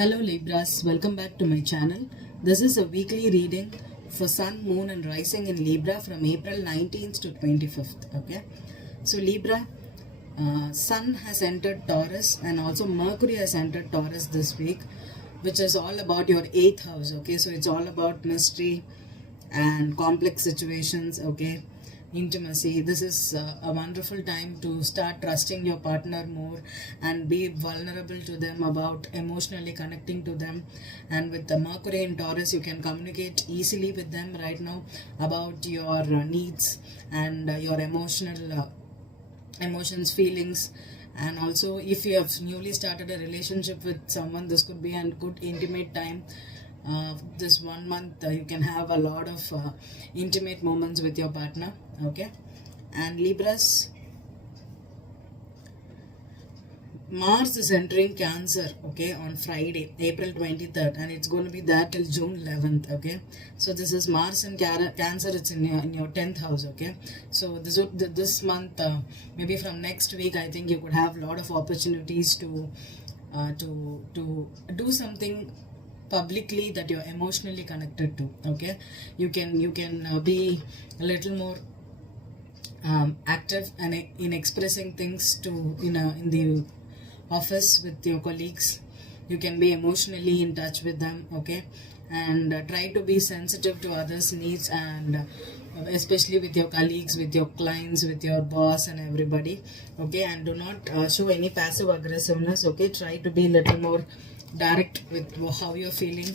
Hello Libras, welcome back to my channel. This is a weekly reading for Sun, Moon and Rising in Libra from April 19th to 25th. Okay, so Libra, Sun has entered Taurus and also Mercury has entered Taurus this week, which is all about your 8th house. Okay, so it's all about mystery and complex situations. Okay, intimacy. This is a wonderful time to start trusting your partner more and be vulnerable to them, about emotionally connecting to them. And with the Mercury in Taurus, you can communicate easily with them right now about your needs and your emotions, feelings. And also, if you have newly started a relationship with someone, this could be a good intimate time. This 1 month you can have a lot of intimate moments with your partner. Okay, and Libras, Mars is entering Cancer, okay, on Friday, April 23rd, and it's going to be there till June 11th, okay. So this is Mars in Cancer, it's in your 10th house, okay. So this month, maybe from next week, I think you could have a lot of opportunities to do something publicly that you're emotionally connected to. Okay, you can be a little more active and in expressing things to in the office with your colleagues. You can be emotionally in touch with them. Okay, and try to be sensitive to others' needs, and especially with your colleagues, with your clients, with your boss and everybody. Okay, and do not show any passive aggressiveness. Okay, try to be a little more direct with how you're feeling,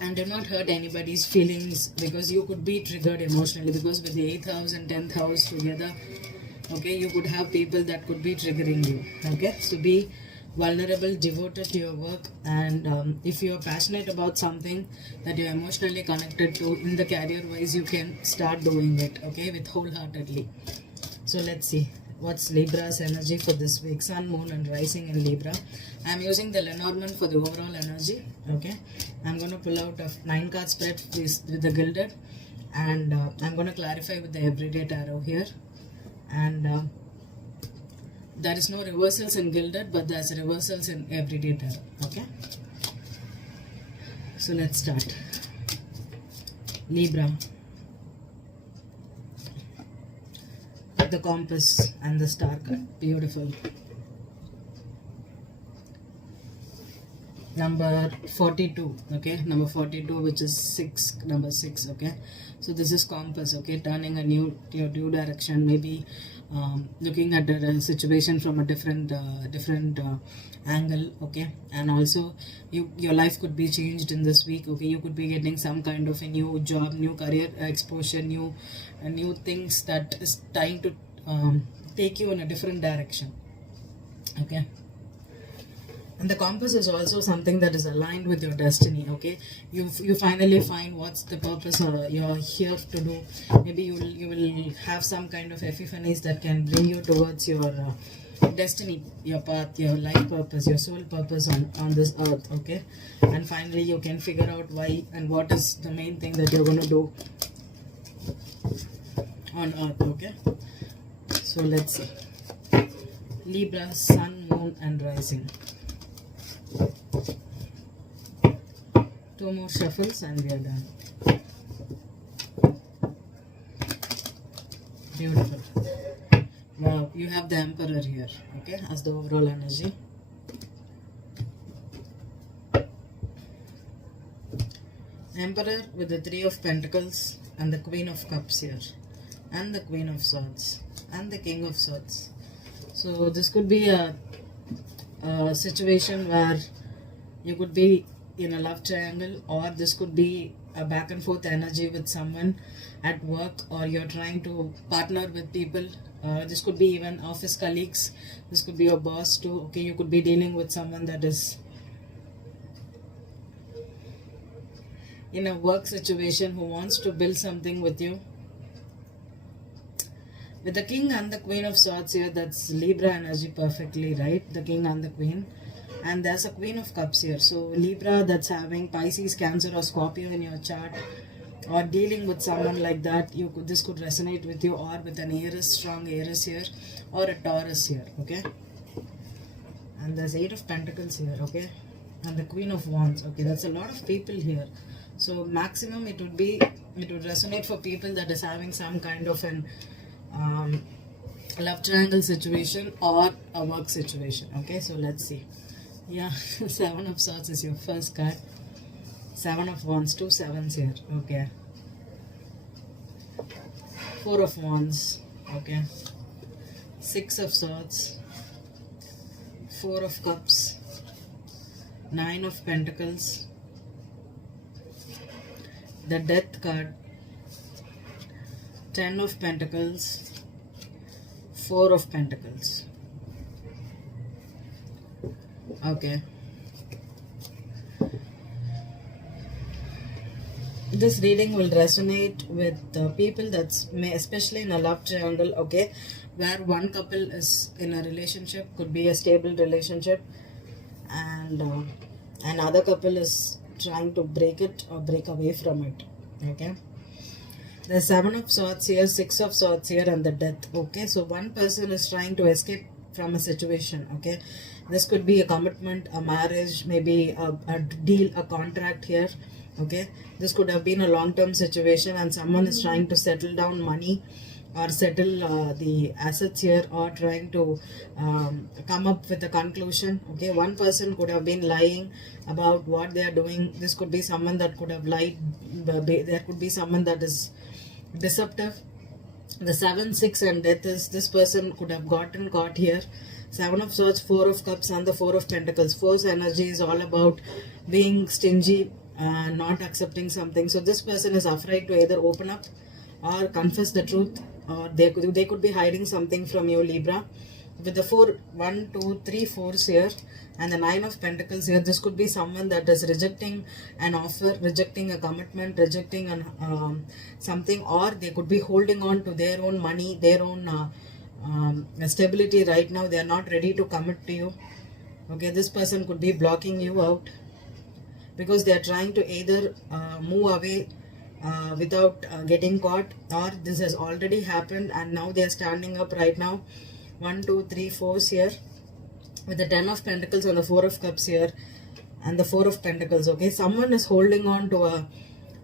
and do not hurt anybody's feelings, because you could be triggered emotionally, because with the 8th house and 10th house together, okay, you could have people that could be triggering you. Okay, so be vulnerable, devoted to your work, and if you're passionate about something that you're emotionally connected to in the career wise, you can start doing it, okay, with wholeheartedly. So let's see what's Libra's energy for this week. Sun, Moon and Rising in Libra. I'm using the Lenormand for the overall energy. Okay, I'm going to pull out a 9 card spread with the gilded, and I'm going to clarify with the everyday tarot here. And there is no reversals in gilded, but there's reversals in everyday tarot. Okay, so let's start. Libra, the compass and the star card, beautiful. Number 42, okay, number 42, which is number 6. Okay, so this is compass. Okay, turning your new direction, maybe looking at the situation from a different angle. Okay, and also your life could be changed in this week. Okay, you could be getting some kind of a new job, new career exposure, new things that is trying to take you in a different direction. Okay, and the compass is also something that is aligned with your destiny. Okay, you finally find what's the purpose you're here to do. Maybe you will have some kind of epiphanies that can bring you towards your destiny, your path, your life purpose, your soul purpose on this earth. Okay, and finally you can figure out why and what is the main thing that you're going to do on earth. Okay, so let's see. Libra, Sun, Moon and Rising. 2 more shuffles and we are done. Beautiful. Wow, you have the Emperor here, okay, as the overall energy. Emperor with the 3 of Pentacles and the Queen of Cups here, and the Queen of Swords and the King of Swords. So this could be a situation where you could be in a love triangle, or this could be a back and forth energy with someone at work, or you're trying to partner with people. This could be even office colleagues, this could be your boss too. Okay, you could be dealing with someone that is in a work situation who wants to build something with you. With the King and the Queen of Swords here, that's Libra energy perfectly, right? The King and the Queen. And there's a Queen of Cups here. So Libra that's having Pisces, Cancer or Scorpio in your chart, or dealing with someone like that, this could resonate with you, or with an Aries, strong Aries here, or a Taurus here. Okay, and there's 8 of Pentacles here. Okay, and the Queen of Wands. Okay, that's a lot of people here. So maximum it would resonate for people that is having some kind of an love triangle situation or a work situation. Okay, so let's see. Yeah, Seven of Swords is your first card. Seven of Wands, 2 sevens here. Okay. Four of Wands. Okay. Six of Swords. Four of Cups. Nine of Pentacles. The Death card. 10 of Pentacles. Four of Pentacles. Okay. This reading will resonate with people that's especially in a love triangle, okay, where one couple is in a relationship, could be a stable relationship, and another couple is trying to break it or break away from it. Okay, the Seven of Swords here, Six of Swords here, and the Death. Okay, so one person is trying to escape from a situation. Okay, this could be a commitment, a marriage, maybe a deal, a contract here. Okay, this could have been a long-term situation and someone is trying to settle down money or settle the assets here, or trying to come up with a conclusion. Okay, one person could have been lying about what they are doing. This could be someone that could have lied. There could be someone that is deceptive. The 7, 6 and Death is, this person could have gotten caught here. Seven of Swords, Four of Cups, and the Four of Pentacles. Force energy is all about being stingy, not accepting something. So this person is afraid to either open up or confess the truth, or they could be hiding something from you, Libra. With the 4, 1, 2, 3 fours here, and the Nine of Pentacles here, this could be someone that is rejecting an offer, rejecting a commitment, rejecting an something, or they could be holding on to their own money, their own stability right now. They are not ready to commit to you. Okay, this person could be blocking you out because they are trying to either move away without getting caught, or this has already happened and now they are standing up right now. 1, 2, 3 fours here, with the 10 of Pentacles and the 4 of Cups here, and the 4 of Pentacles. Okay, someone is holding on to a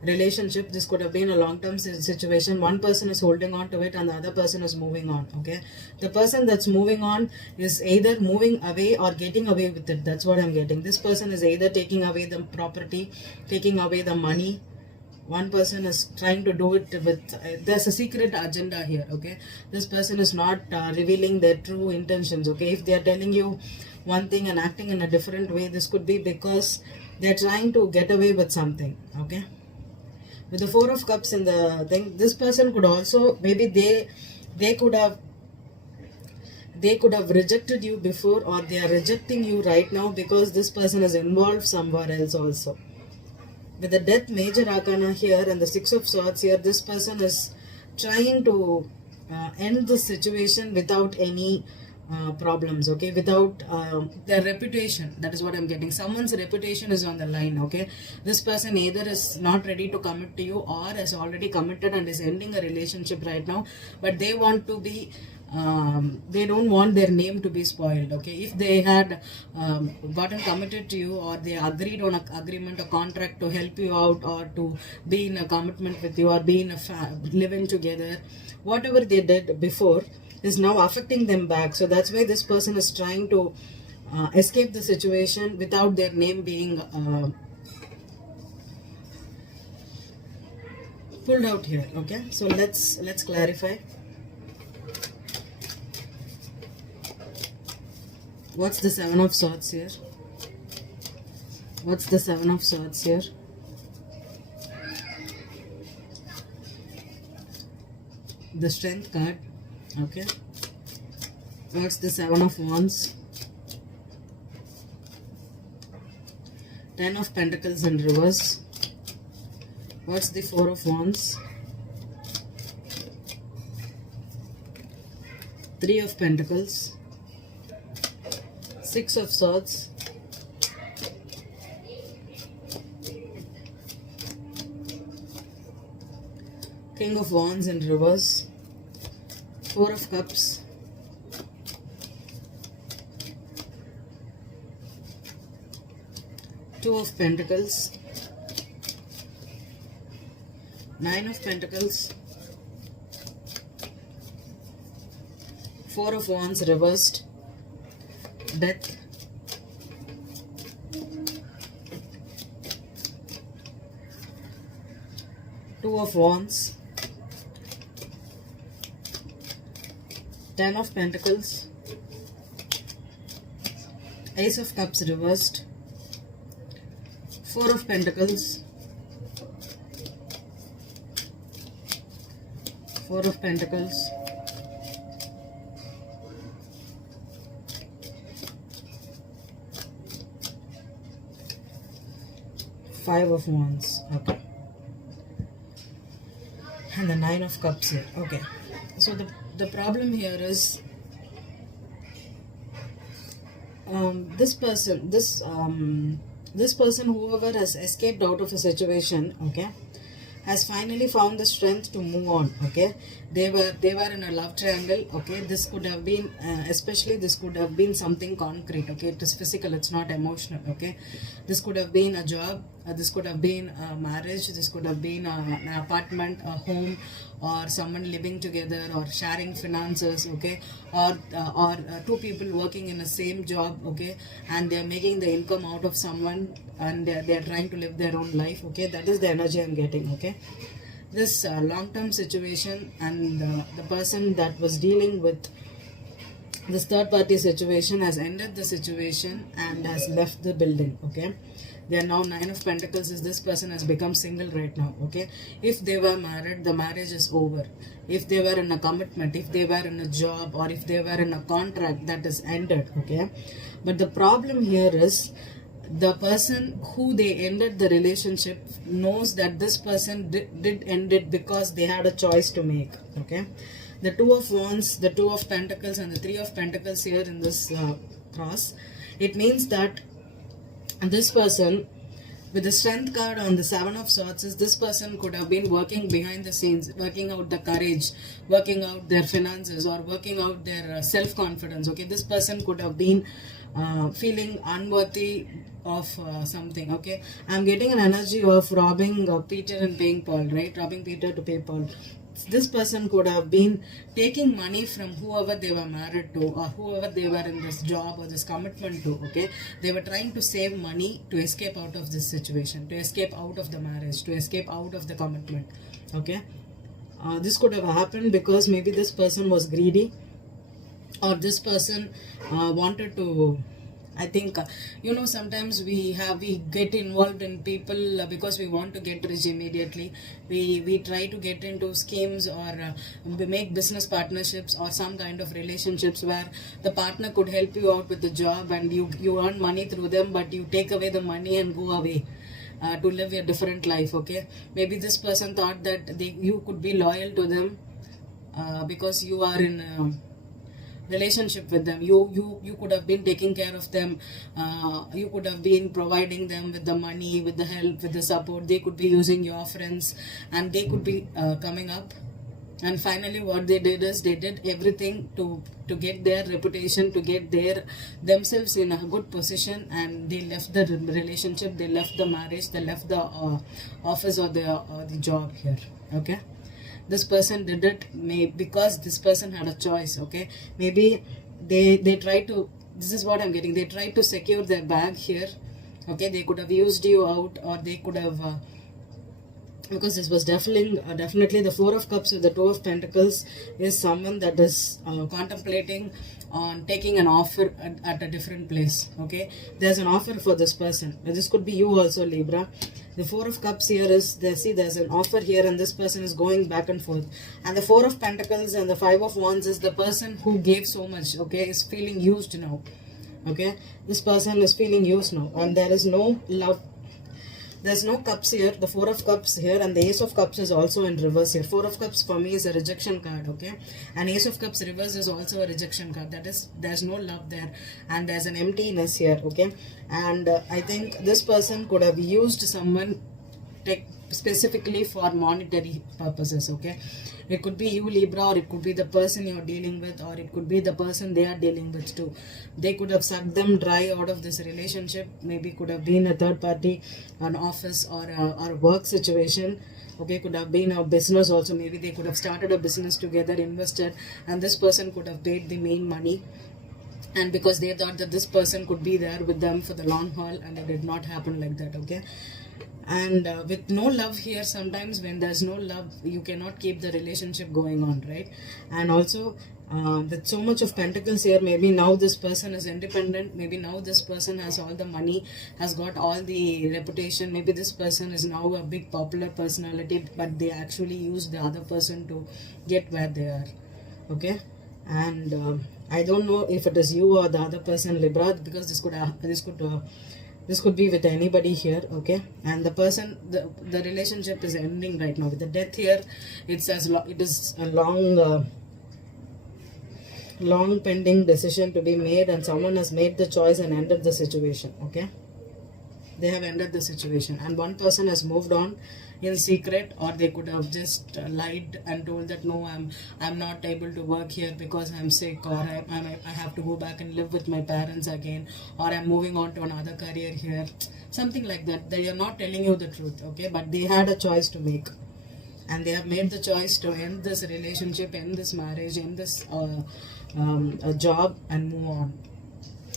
relationship. This could have been a long-term situation. One person is holding on to it and the other person is moving on. Okay, the person that's moving on is either moving away or getting away with it. That's what I'm getting. This person is either taking away the property, taking away the money. One person is trying to do it with there's a secret agenda here. Okay, this person is not revealing their true intentions. Okay, if they are telling you one thing and acting in a different way, this could be because they're trying to get away with something. Okay, with the 4 of Cups in the thing, this person could also, maybe they could have rejected you before, or they are rejecting you right now because this person is involved somewhere else also. With the Death, Major Arcana here, and the 6 of Swords here, this person is trying to end the situation without any problems. Okay, without their reputation. That is what I'm getting. Someone's reputation is on the line. Okay, this person either is not ready to commit to you or has already committed and is ending a relationship right now, but they want to be they don't want their name to be spoiled. Okay, if they had gotten committed to you, or they agreed on an agreement, a contract to help you out, or to be in a commitment with you, or be in a living together, whatever they did before is now affecting them back. So that's why this person is trying to escape the situation without their name being pulled out here. Okay, so let's clarify. What's the 7 of Swords here? What's the 7 of Swords here? The Strength card. Okay. What's the 7 of Wands? 10 of Pentacles in reverse. What's the 4 of Wands? 3 of Pentacles. 6 of Swords. King of Wands in reverse. 4 of Cups. Two of Pentacles, Nine of Pentacles, Four of Wands reversed, Death, Two of Wands, Ten of Pentacles, Ace of Cups reversed, Four of Pentacles, Four of Pentacles, Five of Wands. Okay. And the Nine of Cups here. Okay. So the problem here is this person, whoever has escaped out of a situation, okay, has finally found the strength to move on. Okay, they were in a love triangle. Okay, this could have been especially this could have been something concrete. Okay, it is physical, it's not emotional. Okay, this could have been a job, this could have been a marriage, this could have been an apartment, a home, or someone living together, or sharing finances. Okay, or two people working in the same job. Okay, and they are making the income out of someone, and they are trying to live their own life. Okay, that is the energy I'm getting. Okay, this long-term situation, and the person that was dealing with this third party situation has ended the situation and has left the building. Okay, they are now Nine of Pentacles. Is this person has become single right now. Okay, if they were married, the marriage is over. If they were in a commitment, if they were in a job, or if they were in a contract, that is ended. Okay, but the problem here is the person who they ended the relationship knows that this person did end it because they had a choice to make. Okay, the Two of Wands, the Two of Pentacles, and the Three of Pentacles here in this cross, it means that this person with the Strength card on the Seven of Swords is this person could have been working behind the scenes, working out the courage, working out their finances, or working out their self-confidence. Okay, this person could have been feeling unworthy of something. Okay, I'm getting an energy of robbing Peter and paying Paul, right? Robbing Peter to pay Paul. This person could have been taking money from whoever they were married to, or whoever they were in this job or this commitment to. Okay, they were trying to save money to escape out of this situation, to escape out of the marriage, to escape out of the commitment. Okay, this could have happened because maybe this person was greedy, or this person wanted to, I think, sometimes we get involved in people because we want to get rich immediately. We try to get into schemes, or make business partnerships, or some kind of relationships where the partner could help you out with the job, and you earn money through them, but you take away the money and go away to live a different life. Okay, maybe this person thought that you could be loyal to them because you are in relationship with them. You could have been taking care of them, you could have been providing them with the money, with the help, with the support. They could be using your friends, and they could be coming up, and finally what they did is they did everything to get their reputation, to get themselves in a good position, and they left the relationship, they left the marriage, they left the office, or the job here. Okay, this person did it because this person had a choice. Okay, maybe they tried to, this is what I'm getting, they tried to secure their bag here. Okay, they could have used you out, or they could have because this was definitely the Four of Cups with the Two of Pentacles is someone that is contemplating on taking an offer at a different place. Okay, there's an offer for this person. This could be you also, Libra. The Four of Cups here is, there's an offer here, and this person is going back and forth. And the Four of Pentacles and the Five of Wands is the person who gave so much. Okay, is feeling used now. Okay, this person is feeling used now, and there is no love. There's no cups here. The Four of Cups here, and the Ace of Cups is also in reverse here. Four of Cups for me is a rejection card. Okay, and Ace of Cups reverse is also a rejection card. That is, there's no love there, and there's an emptiness here. Okay, and I think this person could have used someone specifically for monetary purposes. Okay, it could be you, Libra, or it could be the person you're dealing with, or it could be the person they are dealing with too. They could have sucked them dry out of this relationship. Maybe could have been a third party, an office, or a work situation. Okay, could have been a business also. Maybe they could have started a business together, invested, and this person could have paid the main money, and because they thought that this person could be there with them for the long haul, and it did not happen like that. Okay, and with no love here, sometimes when there's no love, you cannot keep the relationship going on, right? And also with so much of pentacles here, maybe now this person is independent, maybe now this person has all the money, has got all the reputation, maybe this person is now a big popular personality, but they actually use the other person to get where they are. Okay, and I don't know if it is you or the other person, Libra, because this could be with anybody here. Okay, and the person, the relationship is ending right now with the death here. It is a long pending decision to be made, and someone has made the choice and ended the situation. Okay, they have ended the situation, and one person has moved on in secret, or they could have just lied and told that no, I'm not able to work here because I'm sick, or I have to go back and live with my parents again, or I'm moving on to another career here, something like that. They are not telling you the truth. Okay, but they had a choice to make, and they have made the choice to end this relationship, end this marriage, end this a job, and move on.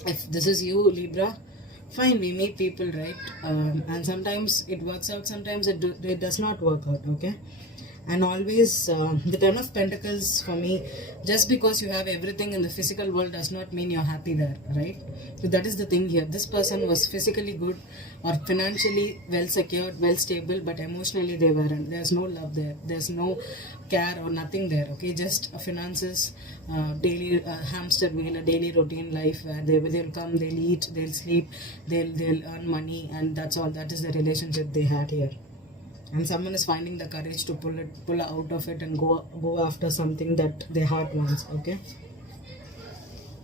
If this is you, Libra, fine, we meet people, right? And sometimes it works out, sometimes it does not work out. Okay, and always the Ten of Pentacles for me, just because you have everything in the physical world does not mean you're happy there, right? So that is the thing here. This person was physically good or financially well secured, well stable, but emotionally they weren't. There's no love there, there's no care or nothing there. Okay, just finances, daily hamster wheel, a daily routine life where they'll come, they'll eat, they'll sleep, they'll earn money, and that's all. That is the relationship they had here. And someone is finding the courage to pull out of it and go after something that their heart wants. Okay,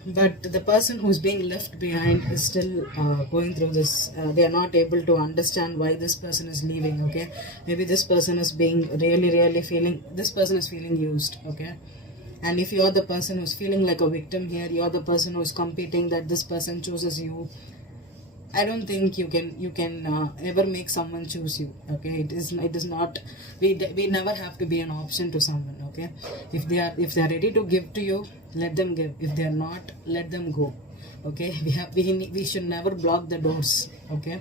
but the person who's being left behind is still going through this. They are not able to understand why this person is leaving. Okay, maybe this person is being really feeling, this person is feeling used. Okay, and if you're the person who's feeling like a victim here, you're the person who's competing, that this person chooses you, I don't think you can ever make someone choose you. Okay, it is not. We never have to be an option to someone. Okay, if they are ready to give to you, let them give. If they are not, let them go. Okay, we should never block the doors. Okay,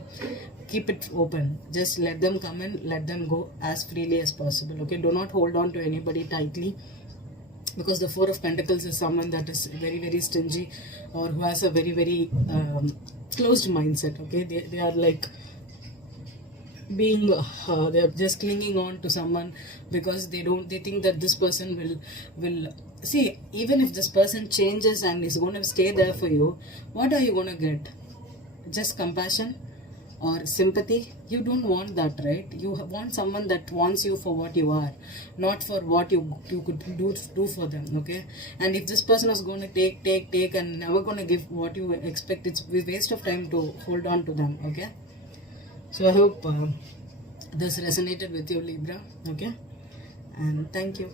keep it open. Just let them come in, let them go as freely as possible. Okay, do not hold on to anybody tightly, because the Four of Pentacles is someone that is very stingy, or who has a very closed mindset. Okay, they are like being they're just clinging on to someone because they think that this person will see. Even if this person changes and is going to stay there for you, what are you going to get? Just compassion or sympathy? You don't want that, right? You want someone that wants you for what you are, not for what you could do for them. Okay, and if this person is going to take and never going to give what you expect, it's a waste of time to hold on to them. Okay, so I hope this resonated with you, Libra. Okay, and thank you.